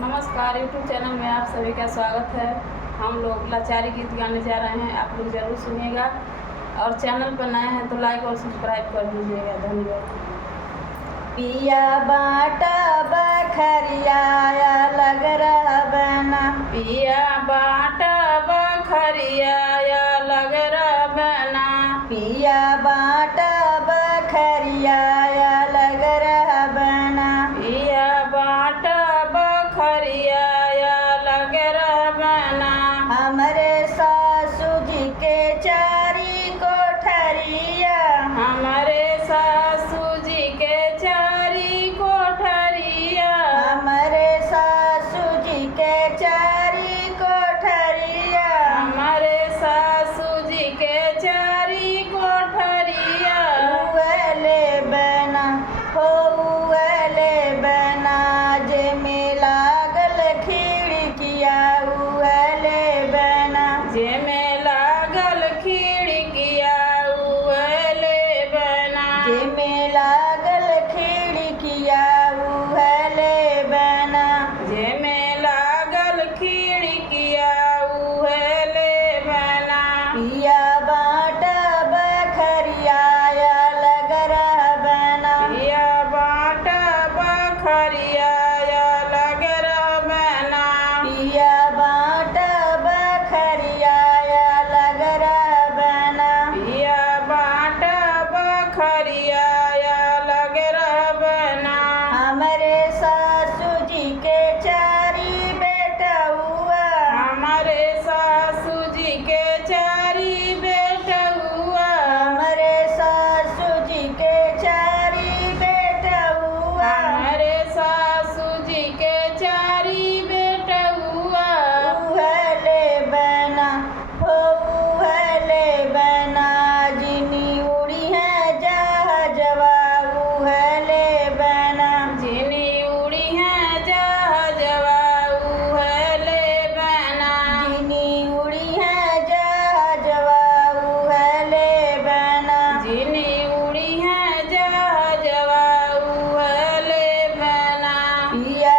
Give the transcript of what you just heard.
नमस्कार, YouTube channel में आप सभी का स्वागत है। हम लोग लाचारी गीत गाने जा रहे हैं, आप लोग ज़रूर सुनिएगा और चैनल पर नए हैं तो लाइक और सब्सक्राइब कर दीजिएगा। धन्यवाद। पिया बाटा बखरिया लग रहा बना, पिया बाटा बखरिया लग रहा बना, पिया बाटा बखरिया लग रहा बना, पिया बाटा बखरिया लग रहा बना। हमरे सासू जी के चारी कोठरिया, हमारे सासू जी के चारी कोठरिया, हमरे सासू जी के चारी कोठरिया, हमारे सासू जी के चारी कोठरिया। उवले बना हो उवले बना, जे में लागल खिड़किया उवले बना, जे में लागल खिड़किया उवले बना, जे में लागल खिड़किया उवले बना, जे में लागल खिड़किया उवले बना। पिया बाटा बखरिया लग रहा बना, पिया बाटा बखरिया लग रहा बना, पिया बाटा बखरिया लग रहा बना, पिया बाटा बखरिया लग रहा बना। हमरे सासू जी के चारी बेटा हुआ, हमारे सासू जी के चारी बेटा हुआ, हमरे सासू जी के चारी बेटा हुआ, हमारे सासू जी के चारी बेटा हुआ। उहले बना हो उहले बना, जिनी उड़ी है जहाजवा उहले बना, जिनी उड़ी है जहाजवा उहले बना, जिनी उड़ी है जहाजवा उहले बना, जिनी उड़ी है जहाजवा उहले बना। पिया